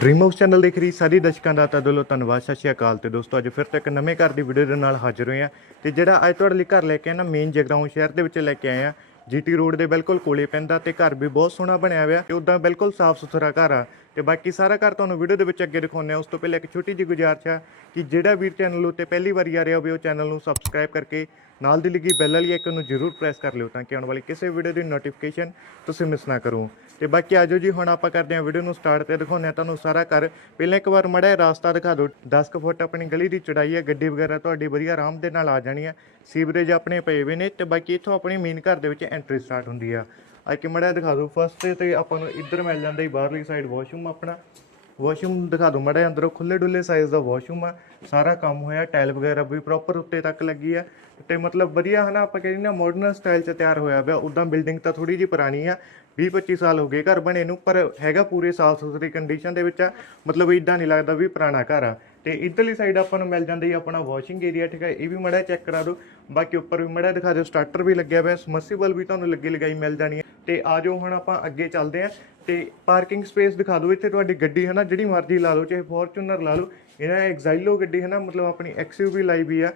Dream house channel ਦੇਖ ਰਹੀ ਸਾਰੀ ਦਰਸ਼ਕਾਂ ਦਾ ਤਹਿ ਵੱਲੋਂ ਧੰਨਵਾਦ, ਸਤਿ ਸ਼੍ਰੀ ਅਕਾਲ ਤੇ ਦੋਸਤੋ, ਅੱਜ ਫਿਰ ਤੋਂ ਇੱਕ ਨਵੇਂ ਘਰ ਦੀ ਵੀਡੀਓ ਦੇ ਨਾਲ ਹਾਜ਼ਰ ਹੋਏ ਆ ਤੇ ਜਿਹੜਾ ਅੱਜ ਤੁਹਾਡੇ ਲਈ ਘਰ ਲੈ ਕੇ ਆਏ ਨਾ ਮੇਨ ਜਗਰਾਉਂ ਸ਼ਹਿਰ ਦੇ ਵਿੱਚ ਲੈ ਕੇ ਆਏ ਆ ਜੀਟੀ ਰੋਡ ਦੇ ਬਿਲਕੁਲ ਕੋਲੇ ਪੈਂਦਾ ਤੇ ਘਰ ਵੀ ਬਹੁਤ ਸੋਹਣਾ ਬਣਿਆ ਹੋਇਆ ਤੇ ਉਦਾਂ ਬਿਲਕੁਲ ਸਾਫ਼ ਸੁਥਰਾ ਘਰ ਆ। ਤੇ ਬਾਕੀ ਸਾਰਾ ਘਰ ਤੁਹਾਨੂੰ ਵੀਡੀਓ ਦੇ ਵਿੱਚ ਅੱਗੇ ਦਿਖਾਉਂਦੇ ਆ ਉਸ ਤੋਂ ਪਹਿਲਾਂ ਇੱਕ ਛੋਟੀ ਜਿਹੀ ਗੁਜ਼ਾਰਿਸ਼ ਆ ਕਿ ਜਿਹੜਾ ਵੀਰ ਚੈਨਲ ਉੱਤੇ ਪਹਿਲੀ ਵਾਰੀ ਆ ਰਿਹਾ ਹੋਵੇ, ਉਹ ਚੈਨਲ ਨੂੰ ਸਬਸਕ੍ਰਾਈਬ ਕਰਕੇ ਨਾਲ ਦੀ ਲੱਗੀ ਬੈਲ ਵਾਲੀ ਆਈਕਨ ਨੂੰ ਜ਼ਰੂਰ ਪ੍ਰੈਸ ਕਰ ਲਿਓ ਤਾਂ ਕਿ ਆਉਣ ਵਾਲੀ ਕਿਸੇ ਵੀਡੀਓ ਦੀ ਨੋਟੀਫਿਕੇਸ਼ਨ ਤੁਸੀਂ ਮਿਸ ਨਾ ਕਰੋ। ਤੇ ਬਾਕੀ ਆਜੋ ਜੀ, ਹੁਣ ਆਪਾਂ ਕਰਦੇ ਹਾਂ ਵੀਡੀਓ ਨੂੰ ਸਟਾਰਟ ਤੇ ਦਿਖਾਉਂਦੇ ਹਾਂ ਤੁਹਾਨੂੰ ਸਾਰਾ ਘਰ। ਪਹਿਲਾਂ ਇੱਕ ਵਾਰ ਮੜਾ ਰਾਸਤਾ ਦਿਖਾ ਦਿਓ। 10 ਕੁ ਫੁੱਟ ਆਪਣੀ ਗਲੀ ਦੀ ਚੜਾਈ ਹੈ, ਗੱਡੀ ਵਗੈਰਾ ਤੁਹਾਡੀ ਵਧੀਆ ਆਰਾਮ ਦੇ ਨਾਲ ਆ ਜਾਣੀ ਹੈ। ਸੀਵਰੇਜ ਆਪਣੇ ਪਏ ਹੋਏ ਨੇ ਤੇ ਬਾਕੀ ਇੱਥੋਂ ਆਪਣੀ ਮੇਨ ਘਰ ਦੇ ਵਿੱਚ ਐਂਟਰੀ ਸਟਾਰਟ ਹੁੰਦੀ ਆ। ਅੱਜ ਕਿ ਮੜਾ ਦਿਖਾ ਦਿਓ। ਫਸਟ ਤੇ ਆਪਾਂ ਨੂੰ ਇੱਧਰ ਮਿਲ ਜਾਂਦਾ ਹੀ ਬਾਹਰਲੀ ਸਾਈਡ ਵਾਸ਼ਰੂਮ ਆਪਣਾ। ਵਾਸ਼ਰੂਮ ਦਿਖਾ ਦੋ ਮੜਾ ਅੰਦਰੋਂ ਖੁੱਲੇ ਡੁੱਲੇ ਸਾਈਜ਼ ਦਾ ਵਾਸ਼ਰੂਮ ਆ। ਸਾਰਾ ਕੰਮ ਹੋਇਆ ਟਾਇਲ ਵਗੈਰਾ ਵੀ ਪ੍ਰੋਪਰ ਉੱਤੇ ਤੱਕ ਲੱਗੀ ਆ। ਤੇ ਮਤਲਬ ਵਧੀਆ ਹਨਾ, ਆਪਾਂ ਕਹਿੰਦੇ ਨਾ ਮਾਡਰਨ ਸਟਾਈਲ ਚ ਤਿਆਰ ਹੋਇਆ ਪਿਆ। ਉਦਾਂ ਬਿਲਡਿੰਗ ਤਾਂ ਥੋੜੀ ਜੀ ਪੁਰਾਣੀ ਆ 20 25 ਸਾਲ ਹੋ ਗਏ ਘਰ ਬਣੇ ਨੂੰ, ਪਰ ਹੈਗਾ ਪੂਰੇ ਸਾਫ਼ ਸੁਥਰੀ ਕੰਡੀਸ਼ਨ ਦੇ ਵਿੱਚ ਆ। ਮਤਲਬ ਇਦਾਂ ਨਹੀਂ ਲੱਗਦਾ ਵੀ ਪੁਰਾਣਾ ਘਰ ਆ। ਤੇ ਇਧਰਲੀ ਸਾਈਡ ਆਪਾਂ ਨੂੰ ਮਿਲ ਜਾਂਦਾ ਹੀ ਆਪਣਾ ਵਾਸ਼ਿੰਗ ਏਰੀਆ ਠੀਕ ਹੈ ਇਹ ਵੀ ਮੜਾ ਚੈੱਕ ਕਰਾ ਦਿਓ ਬਾਕੀ ਉੱਪਰ ਵੀ ਮੜਾ ਦਿਖਾ ਦਿਓ। ਸਟਾਰਟਰ ਵੀ ਲੱਗਿਆ ਹੋਇਆ ਸਮਰਸੀਬਲ ਵੀ ਤੁਹਾਨੂੰ ਲੱਗੀ ਲਗਾਈ ਮਿਲ ਜਾਣੀ ਹੈ ਤੇ ਆ ਜਾਓ, ਹੁਣ ਆਪਾਂ ਅੱਗੇ ਚੱਲਦੇ ਆਂ ਤੇ ਪਾਰਕਿੰਗ ਸਪੇਸ ਦਿਖਾ ਦਿਓ, ਇੱਥੇ ਤੁਹਾਡੀ ਗੱਡੀ ਹੈ ਨਾ, ਜਿਹੜੀ ਮਰਜ਼ੀ ਲਾ ਲਓ, ਚਾਹੇ ਫੋਰਚੂਨਰ ਲਾ ਲਓ। ਇਹਨਾਂ ਐਗਜ਼ਾਈਲੋ ਗੱਡੀ ਹੈ ਨਾ, ਮਤਲਬ ਆਪਣੀ ਐਕਸਯੂਵੀ ਲਾਈ ਵੀ ਆ।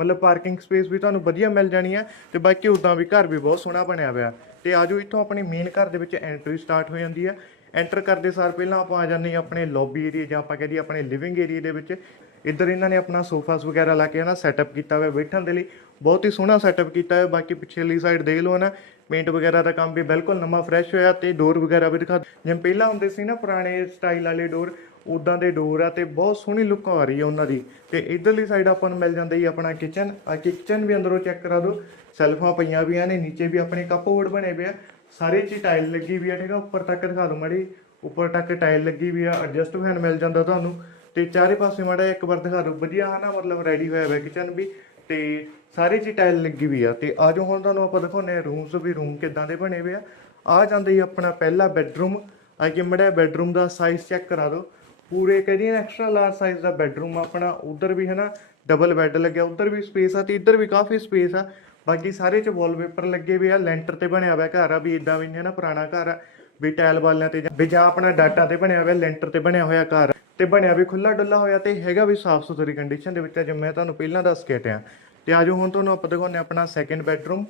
ਮਤਲਬ ਪਾਰਕਿੰਗ ਸਪੇਸ ਵੀ ਤੁਹਾਨੂੰ ਵਧੀਆ ਮਿਲ ਜਾਣੀ ਆ, ਤੇ ਬਾਕੀ ਉਦਾਂ ਵੀ ਘਰ ਵੀ ਬਹੁਤ ਸੋਹਣਾ ਬਣਿਆ ਹੋਇਆ। ਤੇ ਆਜੋ ਇੱਥੋਂ ਆਪਣੇ ਮੇਨ ਘਰ ਦੇ ਵਿੱਚ ਐਂਟਰੀ ਸਟਾਰਟ ਹੋ ਜਾਂਦੀ ਆ। ਐਂਟਰ ਕਰਦੇ ਸਾਰ ਪਹਿਲਾਂ ਆਪਾਂ ਆ ਜਾਂਦੇ ਹਾਂ ਆਪਣੇ ਲੌਬੀ ਏਰੀਆ ਜਾਂ ਆਪਾਂ ਕਹਦੇ ਆਪਣੇ ਲਿਵਿੰਗ ਏਰੀਆ ਦੇ ਵਿੱਚ। ਇੱਧਰ ਇਹਨਾਂ ਨੇ ਆਪਣਾ ਸੋਫਾਸ ਵਗੈਰਾ ਲਾ ਕੇ ਨਾ ਸੈਟਅਪ ਕੀਤਾ ਹੋਇਆ ਬੈਠਣ ਦੇ ਲਈ। ਬਹੁਤ ਹੀ ਸੋਹਣਾ ਸੈਟਅਪ ਕੀਤਾ ਹੋਇਆ, ਬਾਕੀ ਪਿਛਲੀ ਸਾਈਡ ਦੇਖ ਲਓ ਨਾ। ਪੇਂਟ ਵਗੈਰਾ ਦਾ ਕੰਮ ਵੀ ਬਿਲਕੁਲ ਨਵਾਂ ਫਰੈਸ਼ ਹੋਇਆ ਤੇ ਡੋਰ ਵਗੈਰਾ ਵੀ ਦਿਖਾ ਜਿਵੇਂ ਪਹਿਲਾਂ ਹੁੰਦੇ ਸੀ ਨਾ ਪੁਰਾਣੇ ਸਟਾਈਲ ਵਾਲੇ ਡੋਰ ਉਦਾਂ ਦੇ ਡੋਰ ਆ ਤੇ ਬਹੁਤ ਸੋਹਣੀ ਲੁੱਕ ਆ ਰਹੀ ਹੈ ਉਹਨਾਂ ਦੀ। ਤੇ ਇਧਰਲੀ ਸਾਈਡ ਆਪਾਂ ਨੂੰ ਮਿਲ ਜਾਂਦਾ ਹੀ ਆਪਣਾ ਕਿਚਨ ਆ ਕਿਚਨ ਵੀ ਅੰਦਰੋਂ ਚੈੱਕ ਕਰਾ ਦਿਓ। ਸੈਲਫਾਂ ਪਈਆਂ ਵੀਆਂ ਨੇ, ਨੀਚੇ ਵੀ ਆਪਣੇ ਕੱਪਬੋਰਡ ਬਣੇ ਪਏ ਆ। ਸਾਰੇ ਚ ਟਾਈਲ ਲੱਗੀ ਵੀ ਆ, ਠੀਕ ਆ, ਉੱਪਰ ਤੱਕ ਦਿਖਾ ਦਿਓ ਮਾੜੀ। ਉੱਪਰ ਤੱਕ ਟਾਈਲ ਲੱਗੀ ਵੀ ਆ ਐਡਜਸਟ ਫੈਨ ਮਿਲ ਜਾਂਦਾ ਤੁਹਾਨੂੰ। ਤੇ ਚਾਰੇ ਪਾਸੇ ਮਾੜਾ ਇੱਕ ਵਾਰ ਦਿਖਾ ਦਿਓ। ਵਧੀਆ ਹਨਾ, ਮਤਲਬ ਰੈਡੀ ਹੋਇਆ ਹੋਇਆ ਕਿਚਨ ਵੀ। ਤੇ ਸਾਰੇ ਚ ਟਾਈਲ ਲੱਗੀ ਵੀ ਆ, ਤੇ ਆਜੋ ਹੁਣ ਤੁਹਾਨੂੰ ਆਪਾਂ ਦਿਖਾਉਂਦੇ ਆ ਰੂਮਸ ਵੀ ਰੂਮ ਕਿੱਦਾਂ ਦੇ ਬਣੇ ਹੋਏ ਆ। ਆ ਜਾਂਦਾ ਹੀ ਆਪਣਾ ਪਹਿਲਾ ਬੈੱਡਰੂਮ ਆ ਕਿ ਮੜਾ ਬੈੱਡਰੂਮ ਦਾ ਸਾਈਜ਼ ਚੈੱਕ ਕਰਾ ਦਿਓ। ਪੂਰੇ ਕਹਿੰਦੀ ਨਾ ਐਕਸਟਰਾ ਲਾਰਜ ਸਾਈਜ਼ ਦਾ ਬੈੱਡਰੂਮ ਆਪਣਾ, ਉਧਰ ਵੀ ਹੈ ਨਾ ਡਬਲ ਬੈੱਡ ਲੱਗਿਆ, ਉਧਰ ਵੀ ਸਪੇਸ ਆ ਤੇ ਇੱਧਰ ਵੀ ਕਾਫੀ ਸਪੇਸ ਆ। ਬਾਕੀ ਸਾਰੇ ਚ ਵਾਲਪੇਪਰ ਲੱਗੇ ਹੋਏ ਆ ਲੈਂਟਰ ਤੇ ਬਣਿਆ ਹੋਇਆ ਘਰ ਆ ਵੀ ਇਦਾਂ ਵੀ ਨਹੀਂ ਹੈ ਨਾ ਪੁਰਾਣਾ ਘਰ ਆ, ਵੀ ਟਾਇਲ ਵਾਲਿਆਂ ਤੇ ਜਾਂ- ਵੀ ਜਾਂ ਆਪਣਾ ਡਾਟਾ ਤੇ ਬਣਿਆ ਹੋਇਆ ਲੈਂਟਰ ਤੇ ਬਣਿਆ ਹੋਇਆ ਘਰ ਤੇ ਬਣਿਆ ਵੀ ਖੁੱਲਾ ਡੁੱਲਾ ਹੋਇਆ ਤੇ ਹੈਗਾ ਵੀ ਸਾਫ਼ ਸੁਥਰੀ ਕੰਡੀਸ਼ਨ ਦੇ ਵਿੱਚ ਜਿਵੇਂ ਮੈਂ ਤੁਹਾਨੂੰ ਪਹਿਲਾਂ ਦੱਸ ਕੇ ਹਟਿਆ। ਤੇ ਆਜੋ ਹੁਣ ਤੁਹਾਨੂੰ ਆਪਾਂ ਦਿਖਾਉਂਦੇ ਹਾਂ ਆਪਣਾ ਸੈਕੰਡ ਬੈਡਰੂਮ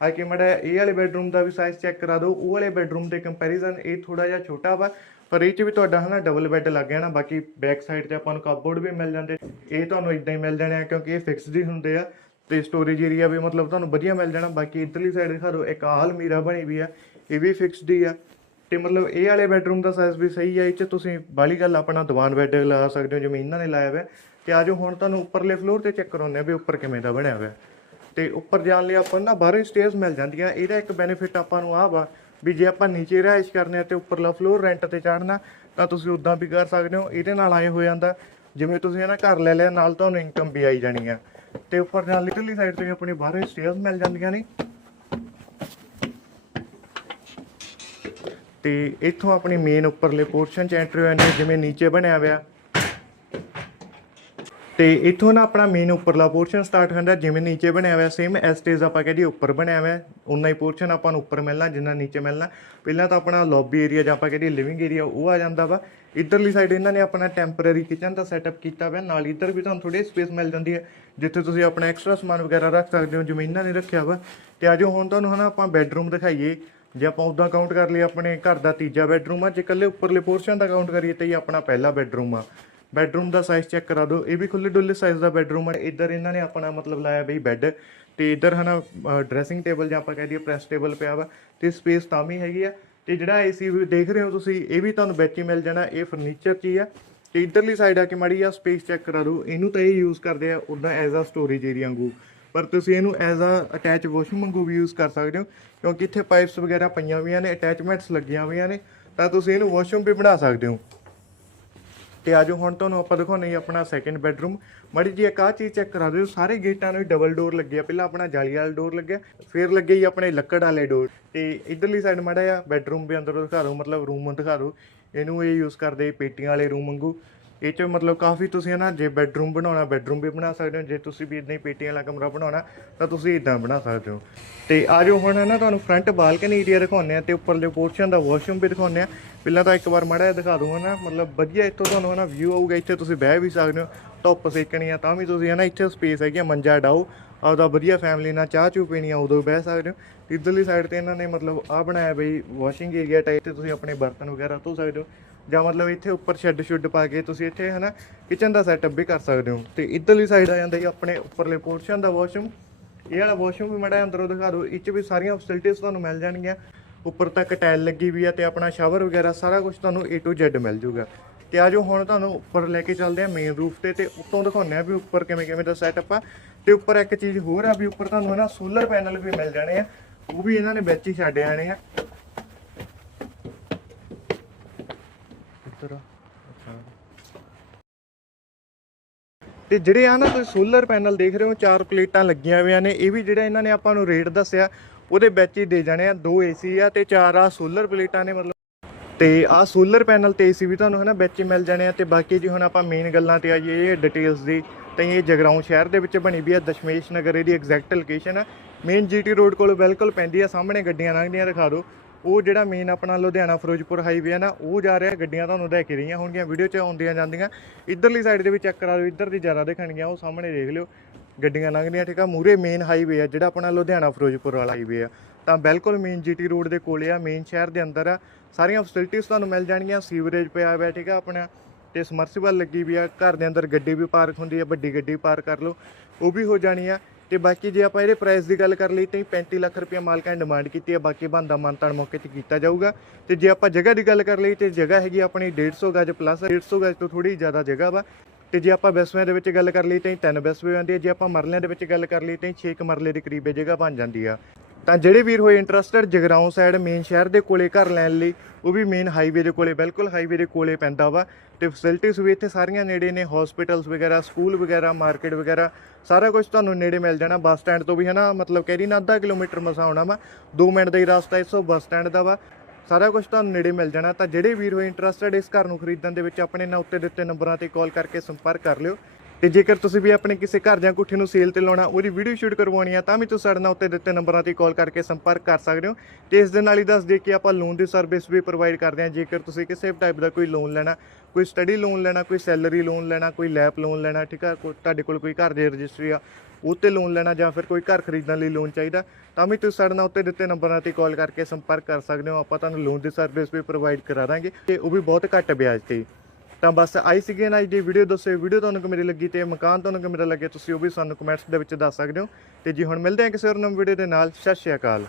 ਆ ਕਿ ਮੜਾ ਇਹ ਵਾਲੇ ਬੈਡਰੂਮ ਦਾ ਵੀ ਸਾਈਜ਼ ਚੈੱਕ ਕਰਾ ਦਿਓ। ਉਹ ਵਾਲੇ ਬੈਡਰੂਮ ਦੇ ਕੰਪੈਰੀਜ਼ਨ ਇਹ ਥੋੜਾ ਜਿਹਾ ਛੋਟਾ ਵਾ, ਪਰ ਇਹ ਚ ਵੀ ਤੁਹਾਡਾ ਹਨਾ ਡਬਲ ਬੈੱਡ ਲੱਗ ਜਾਣਾ। ਬਾਕੀ ਬੈਕ ਸਾਈਡ ਤੇ ਆਪਾਂ ਨੂੰ ਕਪਬੋਰਡ ਵੀ ਮਿਲ ਜਾਂਦੇ। ਇਹ ਤੁਹਾਨੂੰ ਇਦਾਂ ਹੀ ਮਿਲ ਜਾਣੇ ਆ, ਕਿਉਂਕਿ ਇਹ ਫਿਕਸਡ ਹੀ ਹੁੰਦੇ ਆ। ਤੇ ਸਟੋਰੇਜ ਏਰੀਆ ਵੀ ਮਤਲਬ ਤੁਹਾਨੂੰ ਵਧੀਆ ਮਿਲ ਜਾਣਾ। ਬਾਕੀ ਇਧਰਲੀ ਸਾਈਡ ਦਿਖਾ ਦਿਓ, ਇੱਕ ਆਲ ਮੀਰਾ ਬਣੀ ਵੀ ਆ, ਇਹ ਵੀ ਫਿਕਸਡ ਹੀ ਆ। ਤੇ ਮਤਲਬ ਇਹ ਵਾਲੇ ਬੈਡਰੂਮ ਦਾ ਸਾਈਜ਼ ਵੀ ਸਹੀ ਆ, ਇਹ ਚ ਤੁਸੀਂ ਬਾਲੀ ਗੱਲ ਆਪਣਾ ਦੀਵਾਨ ਬੈੱਡ ਲਾ ਸਕਦੇ ਹੋ, ਜਿਵੇਂ ਇਹਨਾਂ ਨੇ ਲਾਇਆ ਹੋਇਆ। ਤੇ ਆਜੋ ਹੁਣ ਤੁਹਾਨੂੰ ਉੱਪਰਲੇ ਫਲੋਰ ਤੇ ਚੈੱਕ ਕਰਾਉਂਦੇ ਆ ਵੀ ਉੱਪਰ ਕਿਵੇਂ ਦਾ ਬਣਿਆ ਹੋਇਆ। ਤੇ ਉੱਪਰ ਜਾਣ ਲਈ ਆਪਾਂ ਨੂੰ ਨਾ ਬਾਹਰੋਂ ਸਟੇਅਰਸ ਮਿਲ ਜਾਂਦੀਆਂ। ਇਹਦਾ ਇੱਕ ਬੈਨੀਫਿਟ ਆਪਾਂ ਨੂੰ ਆਹ ਵਾ ਵੀ ਜੇ ਆਪਾਂ ਨੀਚੇ ਰਿਹਾਇਸ਼ ਕਰਨੇ ਆ ਤੇ ਉੱਪਰਲਾ ਫਲੋਰ ਰੈਂਟ ਤੇ ਚੜਨਾ ਤਾਂ ਤੁਸੀਂ ਉਦਾਂ ਵੀ ਕਰ ਸਕਦੇ ਹੋ। ਇਹਦੇ ਨਾਲ ਆਏ ਹੋ ਜਾਂਦਾ, ਜਿਵੇਂ ਤੁਸੀਂ ਨਾ ਘਰ ਲੈ ਲਿਆ, ਨਾਲ ਤੁਹਾਨੂੰ ਇਨਕਮ ਵੀ ਆਈ ਜਾਣੀ ਆ। ਤੇ ਉੱਪਰ ਜਾਣ ਲਈ ਸਾਈਡ ਤੇ ਆਪਣੀ ਬਾਹਰੋਂ ਸਟੇਅਰਸ ਮਿਲ ਜਾਂਦੀਆਂ ਨੇ। ਤੇ ਇੱਥੋਂ ਆਪਣੀ ਮੇਨ ਉੱਪਰਲੇ ਪੋਰਸ਼ਨ ਚ ਐਂਟਰੀ ਹੋਣੀ ਜਿਵੇਂ ਨੀਚੇ ਬਣਿਆ ਹੋਇਆ। ਤੇ ਇੱਥੋਂ ਨਾ ਆਪਣਾ ਮੇਨ ਉੱਪਰਲਾ ਪੋਰਸ਼ਨ ਸਟਾਰਟ ਹੁੰਦਾ, ਜਿਵੇਂ ਨੀਚੇ ਬਣਿਆ ਹੋਇਆ ਸੇਮ ਐਸਟੇਜ ਆਪਾਂ ਕਹਿੰਦੇ ਉੱਪਰ ਬਣਿਆ ਹੋਇਆ ਉਨਾ ਹੀ ਪੋਰਸ਼ਨ ਆਪਾਂ ਨੂੰ ਉੱਪਰ ਮਿਲਣਾ, ਜਿੰਨਾ ਨੀਚੇ ਮਿਲਣਾ। ਪਹਿਲਾਂ ਤਾਂ ਆਪਣਾ ਲੌਬੀ ਏਰੀਆ ਜਾਂ ਆਪਾਂ ਕਹਿੰਦੇ ਲਿਵਿੰਗ ਏਰੀਆ ਉਹ ਆ ਜਾਂਦਾ ਵਾ। ਇਧਰਲੀ ਸਾਈਡ ਇਹਨਾਂ ਨੇ ਆਪਣਾ ਟੈਂਪਰੇਰੀ ਕਿਚਨ ਦਾ ਸੈਟਅਪ ਕੀਤਾ ਹੋਇਆ, ਨਾਲ ਇਧਰ ਵੀ ਤੁਹਾਨੂੰ ਥੋੜੀ ਸਪੇਸ ਮਿਲ ਜਾਂਦੀ ਹੈ, ਜਿੱਥੇ ਤੁਸੀਂ ਆਪਣਾ ਐਕਸਟਰਾ ਸਮਾਨ ਵਗੈਰਾ ਰੱਖ ਸਕਦੇ ਹੋ, ਜਿਵੇਂ ਇਹਨਾਂ ਨੇ ਰੱਖਿਆ ਵਾ। ਤੇ ਆਜੋ ਹੁਣ ਤੁਹਾਨੂੰ ਹਨਾ ਆਪਾਂ ਬੈੱਡਰੂਮ ਦਿਖਾਈਏ, ਜੇ ਆਪਾਂ ਉਦਾਂ ਕਾਊਂਟ ਕਰ ਲਈ ਆਪਣੇ ਘਰ ਦਾ ਤੀਜਾ ਬੈੱਡਰੂਮ ਆ, ਜੇ ਇਕੱਲੇ ਉੱਪਰਲੇ ਪੋਰਸ਼ਨ ਦਾ ਕਾਊਂਟ ਕਰੀਏ, ਤਾਂ ਇਹ ਆਪਣਾ ਪਹਿਲਾ ਬੈੱਡਰੂਮ ਆ। ਬੈੱਡਰੂਮ ਦਾ ਸਾਈਜ਼ ਚੈੱਕ ਕਰਾ ਦਿਓ। ਇਹ ਵੀ ਖੁੱਲੇ ਡੁੱਲੇ ਸਾਈਜ਼ ਦਾ ਬੈੱਡਰੂਮ ਹੈ ਇੱਧਰ ਇਹਨਾਂ ਨੇ ਆਪਣਾ ਮਤਲਬ ਲਾਇਆ ਬਈ ਬੈੱਡ ਤੇ ਇੱਧਰ ਹਨਾ ਡਰੈਸਿੰਗ ਟੇਬਲ ਜਾਂ ਆਪਾਂ ਕਹਿ ਦਈਏ ਪ੍ਰੈਸ ਟੇਬਲ ਪਿਆ ਵਾ। ਤੇ ਸਪੇਸ ਤਾਂ ਵੀ ਹੈਗੀ ਆ। ਤੇ ਜਿਹੜਾ ਏਸੀ ਵੀ ਦੇਖ ਰਹੇ ਹੋ ਤੁਸੀਂ, ਇਹ ਵੀ ਤੁਹਾਨੂੰ ਵਿੱਚ ਹੀ ਮਿਲ ਜਾਣਾ। ਇਹ ਫਰਨੀਚਰ 'ਚ ਹੀ ਆ। ਤੇ ਇੱਧਰਲੀ ਸਾਈਡ ਆ ਕੇ ਮਾੜੀ ਆ ਸਪੇਸ ਚੈੱਕ ਕਰਾ ਦਿਓ। ਇਹਨੂੰ ਤਾਂ ਇਹ ਯੂਜ਼ ਕਰਦੇ ਆ ਉਦਾਂ ਐਜ਼ ਆ ਸਟੋਰੇਜ ਏਰੀਆ ਵਾਂਗੂ। ਪਰ ਤੁਸੀਂ ਇਹਨੂੰ ਐਜ਼ ਆ ਅਟੈਚ ਵਾਸ਼ਰੂਮ ਵਾਂਗੂ ਵੀ ਯੂਜ਼ ਕਰ ਸਕਦੇ ਹੋ। ਕਿਉਂਕਿ ਇੱਥੇ ਪਾਈਪਸ ਵਗੈਰਾ ਪਈਆਂ ਹੋਈਆਂ ਨੇ ਅਟੈਚਮੈਂਟਸ ਲੱਗੀਆਂ ਹੋਈਆਂ ਨੇ। ਤਾਂ ਤੁਸੀਂ ਇਹਨੂੰ ਵਾਸ਼ਰੂਮ ਵੀ ਬਣਾ ਸਕਦੇ ਹੋ। ਤੇ ਆਜੋ ਹੁਣ ਤੁਹਾਨੂੰ ਆਪਾਂ ਦਿਖਾਉਂਦੇ ਹਾਂ ਆਪਣਾ ਸੈਕੰਡ ਬੈਡਰੂਮ ਮੜੀ ਜੀ ਇੱਕ ਆਹ ਚੀਜ਼ ਚੈੱਕ ਕਰਾ ਦਿਓ, ਸਾਰੇ ਗੇਟਾਂ ਨੂੰ ਡਬਲ ਡੋਰ ਲੱਗਿਆ ਪਹਿਲਾਂ ਆਪਣਾ ਜਾਲੀ ਵਾਲਾ ਡੋਰ ਲੱਗਿਆ, ਫਿਰ ਲੱਗੇ ਜੀ ਆਪਣੇ ਲੱਕੜ ਵਾਲੇ ਡੋਰ ਤੇ ਇਧਰਲੀ ਸਾਈਡ ਮੜਾ ਆ ਬੈਡਰੂਮ ਵੀ ਅੰਦਰੋਂ ਦਿਖਾ ਦਿਓ, ਮਤਲਬ ਰੂਮ ਦਿਖਾ ਦਿਓ। ਇਹਨੂੰ ਇਹ ਯੂਜ਼ ਕਰਦੇ ਪੇਟੀਆਂ ਵਾਲੇ ਰੂਮ ਵਾਂਗੂ। ਇਹ ਚ ਮਤਲਬ ਕਾਫੀ ਤੁਸੀਂ ਨਾ, ਜੇ ਬੈੱਡਰੂਮ ਬਣਾਉਣਾ ਬੈੱਡਰੂਮ ਵੀ ਬਣਾ ਸਕਦੇ ਹੋ, ਜੇ ਤੁਸੀਂ ਵੀ ਇਦਾਂ ਹੀ ਪੇਟੀਆਂ ਵਾਲਾ ਕਮਰਾ ਬਣਾਉਣਾ, ਤਾਂ ਤੁਸੀਂ ਇਦਾਂ ਬਣਾ ਸਕਦੇ ਹੋ। ਤੇ ਜੋ ਹੁਣ ਨਾ, ਤੁਹਾਨੂੰ ਫਰੰਟ ਬਾਲਕਨੀ ਏਰੀਆ ਦਿਖਾਉਂਦੇ ਆ ਤੇ ਉੱਪਰਲੇ ਪੋਰਸ਼ਨ ਦਾ ਵਾਸ਼ਰੂਮ ਵੀ ਦਿਖਾਉਂਦੇ ਆ ਪਹਿਲਾਂ ਤਾਂ ਇੱਕ ਵਾਰ ਮਾੜਾ ਜਿਹਾ ਦਿਖਾ ਦੂੰਗਾ ਨਾ, ਮਤਲਬ ਵਧੀਆ ਇੱਥੋਂ ਤੁਹਾਨੂੰ ਨਾ ਵਿਊ ਆਊਗਾ, ਇੱਥੇ ਤੁਸੀਂ ਬਹਿ ਵੀ ਸਕਦੇ ਹੋ, ਧੁੱਪ ਸੇਕਣੀ ਆ ਤਾਂ ਵੀ ਤੁਸੀਂ ਨਾ, ਇੱਥੇ ਸਪੇਸ ਹੈਗੀ ਆ, ਮੰਜਾ ਡਾਓ, ਆਪਦਾ ਵਧੀਆ ਫੈਮਿਲੀ ਨਾਲ ਚਾਹ ਚੂ ਪੀਣੀ ਆ, ਉਦੋਂ ਬਹਿ ਸਕਦੇ ਹੋ। ਤੇ ਇੱਧਰਲੀ ਸਾਈਡ ਤੇ ਇਹਨਾਂ ਨੇ ਮਤਲਬ ਆ ਬਣਾਇਆ ਬਈ ਵਾਸ਼ਿੰਗ ਏਰੀਆ ਟਾਈਪ ਤੇ ਤੁਸੀਂ ਆਪਣੇ ਬਰਤਨ ਵਗੈਰਾ ਧੋ ਸਕਦੇ ਹੋ। ਜਾਂ ਮਤਲਬ ਇੱਥੇ ਉੱਪਰ ਸ਼ੈੱਡ ਸ਼ੁੱਡ ਪਾ ਕੇ ਤੁਸੀਂ ਇੱਥੇ ਹਨਾ ਕਿਚਨ ਦਾ ਸੈਟਅਪ ਵੀ ਕਰ ਸਕਦੇ ਹੋ। ਤੇ ਇੱਧਰਲੀ ਸਾਈਡ ਆ ਜਾਂਦਾ ਜੀ ਆਪਣੇ ਉੱਪਰਲੇ ਪੋਰਸ਼ਨ ਦਾ ਵਾਸ਼ਰੂਮ ਇਹ ਵਾਲਾ ਵਾਸ਼ਰੂਮ ਵੀ ਮੜਾ ਅੰਦਰੋਂ ਦਿਖਾ ਦਿਓ, ਇਹ 'ਚ ਵੀ ਸਾਰੀਆਂ ਫੈਸਿਲਿਟੀਆਂ ਤੁਹਾਨੂੰ ਮਿਲ ਜਾਣਗੀਆਂ। ਉੱਪਰ ਤੱਕ ਟਾਇਲ ਲੱਗੀ ਵੀ ਆ ਤੇ ਆਪਣਾ ਸ਼ਾਵਰ ਵਗੈਰਾ ਸਾਰਾ ਕੁਝ ਤੁਹਾਨੂੰ A to Z ਮਿਲ ਜਾਊਗਾ ਤੇ ਆਜੋ ਹੁਣ ਤੁਹਾਨੂੰ ਉੱਪਰ ਲੈ ਕੇ ਚੱਲਦੇ ਆ ਮੇਨ ਰੂਫ ਤੇ ਤੇ ਉੱਤੋਂ ਦਿਖਾਉਂਦੇ ਆ ਵੀ ਉੱਪਰ ਕਿਵੇਂ ਕਿਵੇਂ ਦਾ ਸੈਟਅਪ ਆ। ਤੇ ਉੱਪਰ ਇੱਕ ਚੀਜ਼ ਹੋਰ ਆ ਵੀ ਉੱਪਰ ਤੁਹਾਨੂੰ ਨਾ ਸੋਲਰ ਪੈਨਲ ਵੀ ਮਿਲ ਜਾਣੇ ਆ। ਉਹ ਵੀ ਇਹਨਾਂ ਨੇ ਵਿੱਚ ਹੀ ਛੱਡ ਜਾਣੇ ਆ। ਇੱਧਰ ਤੇ ਜਿਹੜੇ ਆ ਨਾ ਤੁਸੀਂ ਸੋਲਰ ਪੈਨਲ ਦੇਖ ਰਹੇ ਹੋ, ਚਾਰ ਪਲੇਟਾਂ ਲੱਗੀਆਂ ਹੋਈਆਂ ਨੇ। ਇਹ ਵੀ ਜਿਹੜਾ ਇਹਨਾਂ ਨੇ ਆਪਾਂ ਨੂੰ ਰੇਟ ਦੱਸਿਆ, ਉਹਦੇ ਵਿੱਚ ਹੀ ਦੇ ਜਾਣੇ ਆ। ਦੋ ਏਸੀ ਆ ਤੇ ਚਾਰ ਆ ਸੋਲਰ ਪਲੇਟਾਂ ਨੇ, ਮਤਲਬ। ਤੇ ਆ ਸੋਲਰ ਪੈਨਲ ਤੇ ਏਸੀ ਵੀ ਤੁਹਾਨੂੰ ਹਨਾ ਵਿੱਚ ਹੀ ਮਿਲ ਜਾਣੇ ਆ। ਤੇ ਬਾਕੀ ਜੀ ਹੁਣ ਆਪਾਂ ਮੇਨ ਗੱਲਾਂ ਤੇ ਆਈਏ, ਇਹ ਡਿਟੇਲਸ ਦੀ। ਤਾਂ ਇਹ ਜਗਰਾਉਂ ਸ਼ਹਿਰ ਦੇ ਵਿੱਚ ਬਣੀ ਵੀ ਆ, ਦਸ਼ਮੇਸ਼ ਨਗਰ, ਇਹਦੀ ਐਗਜ਼ੈਕਟ ਲੋਕੇਸ਼ਨ ਆ। ਮੇਨ ਜੀਟੀ ਰੋਡ ਕੋਲ ਬਿਲਕੁਲ ਪੈਂਦੀ ਆ, ਸਾਹਮਣੇ ਗੱਡੀਆਂ ਲੰਘਦੀਆਂ, ਦਿਖਾ ਦਿਓ। ਉਹ ਜਿਹੜਾ ਮੇਨ ਆਪਣਾ ਲੁਧਿਆਣਾ ਫਿਰੋਜ਼ਪੁਰ ਹਾਈਵੇ ਆ ਨਾ, ਉਹ ਜਾ ਰਿਹਾ, ਗੱਡੀਆਂ ਤੁਹਾਨੂੰ ਲੈ ਕੇ ਰਹੀਆਂ ਹੋਣਗੀਆਂ ਵੀਡੀਓ 'ਚ ਆਉਂਦੀਆਂ ਜਾਂਦੀਆਂ। ਇਧਰਲੀ ਸਾਈਡ ਦੇ ਵੀ ਚੈੱਕ ਕਰਾ ਦਿਓ ਇੱਧਰ ਦੀ ਜ਼ਿਆਦਾ ਦਿਖਣਗੀਆਂ, ਉਹ ਸਾਹਮਣੇ ਦੇਖ ਲਿਓ। ਗੱਡੀਆਂ ਲੰਘਦੀਆਂ, ਠੀਕ ਆ? ਮੂਰੇ ਮੇਨ ਹਾਈਵੇ ਆ, ਜਿਹੜਾ ਆਪਣਾ ਲੁਧਿਆਣਾ ਫਿਰੋਜ਼ਪੁਰ ਵਾਲਾ ਹਾਈਵੇ ਆ। ਤਾਂ ਬਿਲਕੁਲ ਮੇਨ ਜੀਟੀ ਰੋਡ ਦੇ ਕੋਲੇ ਆ ਮੇਨ ਸ਼ਹਿਰ ਦੇ ਅੰਦਰ ਆ। ਸਾਰੀਆਂ ਫੈਸਿਲਿਟੀਆਂ ਤੁਹਾਨੂੰ ਮਿਲ ਜਾਣਗੀਆਂ ਸੀਵਰੇਜ ਪਿਆ ਹੋਇਆ, ਠੀਕ ਆ, ਆਪਣਾ। ਤੇ ਸਮਰਸੀਬਲ ਲੱਗੀ ਵੀ ਆ, ਘਰ ਦੇ ਅੰਦਰ ਗੱਡੀ ਵੀ ਪਾਰਕ ਹੁੰਦੀ ਆ, ਵੱਡੀ ਗੱਡੀ ਪਾਰਕ ਕਰ ਲਓ। ਉਹ ਵੀ ਹੋ ਜਾਣੀ ਆ। ਤੇ ਬਾਕੀ ਜੇ ਆਪਾਂ ਇਹਦੇ ਪ੍ਰਾਈਸ ਦੀ ਗੱਲ ਕਰ ਲਈ ਤਾਂ 35 ਲੱਖ ਰੁਪਏ ਮਾਲਕਾਂ ਨੇ ਡਿਮਾਂਡ ਕੀਤੀ ਹੈ, ਬਾਕੀ ਬੰਦਾ ਮਾਨਤਾਨ ਮੌਕੇ ਤੇ ਕੀਤਾ ਜਾਊਗਾ। ਤੇ ਜੇ ਆਪਾਂ ਜਗ੍ਹਾ ਦੀ ਗੱਲ ਕਰ ਲਈ ਤੇ ਜਗ੍ਹਾ ਹੈਗੀ ਆਪਣੀ 150 ਗਜ ਪਲੱਸ 150 ਗਜ ਤੋਂ ਥੋੜੀ ਜ਼ਿਆਦਾ ਜਗ੍ਹਾ ਵਾ। ਤੇ ਜੇ ਆਪਾਂ ਬਿਸਵੇਂ ਦੇ ਵਿੱਚ ਗੱਲ ਕਰ ਲਈ ਤਾਂ ਤਿੰਨ ਬੈਸਵੇ ਆਉਂਦੇ ਆ। ਜੇ ਆਪਾਂ ਮਰਲਿਆਂ ਦੇ ਵਿੱਚ ਗੱਲ ਕਰ ਲਈ ਤਾਂ 6 ਮਰਲੇ ਦੇ ਕਰੀਬ ਇਹ ਜਗ੍ਹਾ ਬਣ ਜਾਂਦੀ ਆ। ਤਾਂ ਜਿਹੜੇ ਵੀਰ ਹੋਏ ਇੰਟਰਸਟਡ ਜਗਰਾਉਂ ਸਾਈਡ ਮੇਨ ਸ਼ਹਿਰ ਦੇ ਕੋਲੇ ਘਰ ਲੈਣ ਲਈ, ਉਹ ਵੀ ਮੇਨ ਹਾਈਵੇ ਦੇ ਕੋਲੇ, ਬਿਲਕੁਲ ਹਾਈਵੇ ਦੇ ਕੋਲੇ ਪੈਂਦਾ ਵਾ। ਤੇ ਫੈਸਿਲਿਟੀਆਂ ਵੀ ਇੱਥੇ ਸਾਰੀਆਂ ਨੇੜੇ ਨੇ ਹਸਪੀਟਲਸ ਵਗੈਰਾ ਸਕੂਲ ਵਗੈਰਾ ਮਾਰਕੀਟ ਵਗੈਰਾ, ਸਾਰਾ ਕੁਝ ਤੁਹਾਨੂੰ ਨੇੜੇ ਮਿਲ ਜਾਣਾ ਬੱਸ ਸਟੈਂਡ ਤੋਂ ਵੀ, ਹਨਾ? ਮਤਲਬ ਕਹਿ ਰਹੀ ਨਾ ਅੱਧਾ ਕਿਲੋਮੀਟਰ ਮਸਾ ਆਉਣਾ ਵਾ। 2 ਮਿੰਟ ਦਾ ਹੀ ਰਸਤਾ ਇਸੋ ਬੱਸ ਸਟੈਂਡ ਦਾ ਵਾ। ਸਾਰਾ ਕੁਝ ਤੁਹਾਨੂੰ ਨੇੜੇ ਮਿਲ ਜਾਣਾ। ਤਾਂ ਜਿਹੜੇ ਵੀਰ ਹੋਏ ਇੰਟਰਸਟਡ ਇਸ ਘਰ ਨੂੰ ਖਰੀਦਣ ਦੇ ਵਿੱਚ, ਆਪਣੇ ਨਾਲ ਉੱਤੇ ਦਿੱਤੇ ਨੰਬਰਾਂ ਤੇ ਕਾਲ ਕਰਕੇ ਸੰਪਰਕ ਕਰ ਲਿਓ। ਤੇ ਜੇਕਰ ਤੁਸੀਂ ਵੀ ਆਪਣੇ ਕਿਸੇ ਘਰ ਜਾਂ ਕੋਠੇ ਨੂੰ ਸੇਲ ਤੇ ਲਾਉਣਾ, ਉਹਦੀ ਵੀਡੀਓ ਸ਼ੂਟ ਕਰਵਾਉਣੀ ਆ, ਤਾਂ ਵੀ ਤੁਸੀਂ ਸਾਡੇ ਨਾਲ ਉੱਤੇ ਦਿੱਤੇ ਨੰਬਰਾਂ ਤੇ ਕਾਲ ਕਰਕੇ ਸੰਪਰਕ ਕਰ ਸਕਦੇ ਹੋ। ਤੇ ਇਸ ਦੇ ਨਾਲ ਹੀ ਦੱਸ ਦਈਏ ਕਿ ਆਪਾਂ ਲੋਨ ਦੀ ਸਰਵਿਸ ਵੀ ਪ੍ਰੋਵਾਈਡ ਕਰਦੇ ਹਾਂ। ਜੇਕਰ ਤੁਸੀਂ ਕਿਸੇ ਟਾਈਪ ਦਾ ਕੋਈ ਲੋਨ ਲੈਣਾ, ਕੋਈ ਸਟੱਡੀ ਲੋਨ ਲੈਣਾ, ਕੋਈ ਸੈਲਰੀ ਲੋਨ ਲੈਣਾ, ਕੋਈ ਲੈਪ ਲੋਨ ਲੈਣਾ, ਠੀਕ ਆ, ਕੋਈ ਤੁਹਾਡੇ ਕੋਲ ਕੋਈ ਘਰ ਦੀ ਰਜਿਸਟਰੀ ਆ ਉਹ ਤੇ ਲੋਨ ਲੈਣਾ ਜਾਂ ਫਿਰ ਕੋਈ ਘਰ ਖਰੀਦਣ ਲਈ ਲੋਨ ਚਾਹੀਦਾ, ਤਾਂ ਵੀ ਤੁਸੀਂ ਸਾਡੇ ਨਾਲ ਉੱਤੇ ਦਿੱਤੇ ਨੰਬਰਾਂ ਤੇ ਕਾਲ ਕਰਕੇ ਸੰਪਰਕ ਕਰ ਸਕਦੇ ਹੋ। ਆਪਾਂ ਤੁਹਾਨੂੰ ਲੋਨ ਦੀ ਸਰਵਿਸ ਵੀ ਪ੍ਰੋਵਾਈਡ ਕਰਾ ਦਾਂਗੇ ਤੇ ਉਹ ਵੀ ਬਹੁਤ ਘੱਟ ਵਿਆਜ ਤੇ। ਤਾਂ ਬਸ ਆਈ ਸੀਗੇ ਨਾ ਅੱਜ ਦੀ ਵੀਡੀਓ ਦੱਸੋ, ਵੀਡੀਓ ਤੁਹਾਨੂੰ ਕਿਵੇਂ ਲੱਗੀ ਤੇ ਮਕਾਨ ਤੁਹਾਨੂੰ ਕਿਵੇਂ ਦਾ ਲੱਗਿਆ, ਤੁਸੀਂ ਉਹ ਵੀ ਸਾਨੂੰ ਕਮੈਂਟਸ ਦੇ ਵਿੱਚ ਦੱਸ ਸਕਦੇ ਹੋ। ਤੇ ਜੀ ਹੁਣ ਮਿਲਦੇ ਹਾਂ ਕਿਸੇ ਹੋਰ ਨਵੀਂ ਵੀਡੀਓ ਦੇ ਨਾਲ, ਸਤਿ ਸ਼੍ਰੀ ਅਕਾਲ।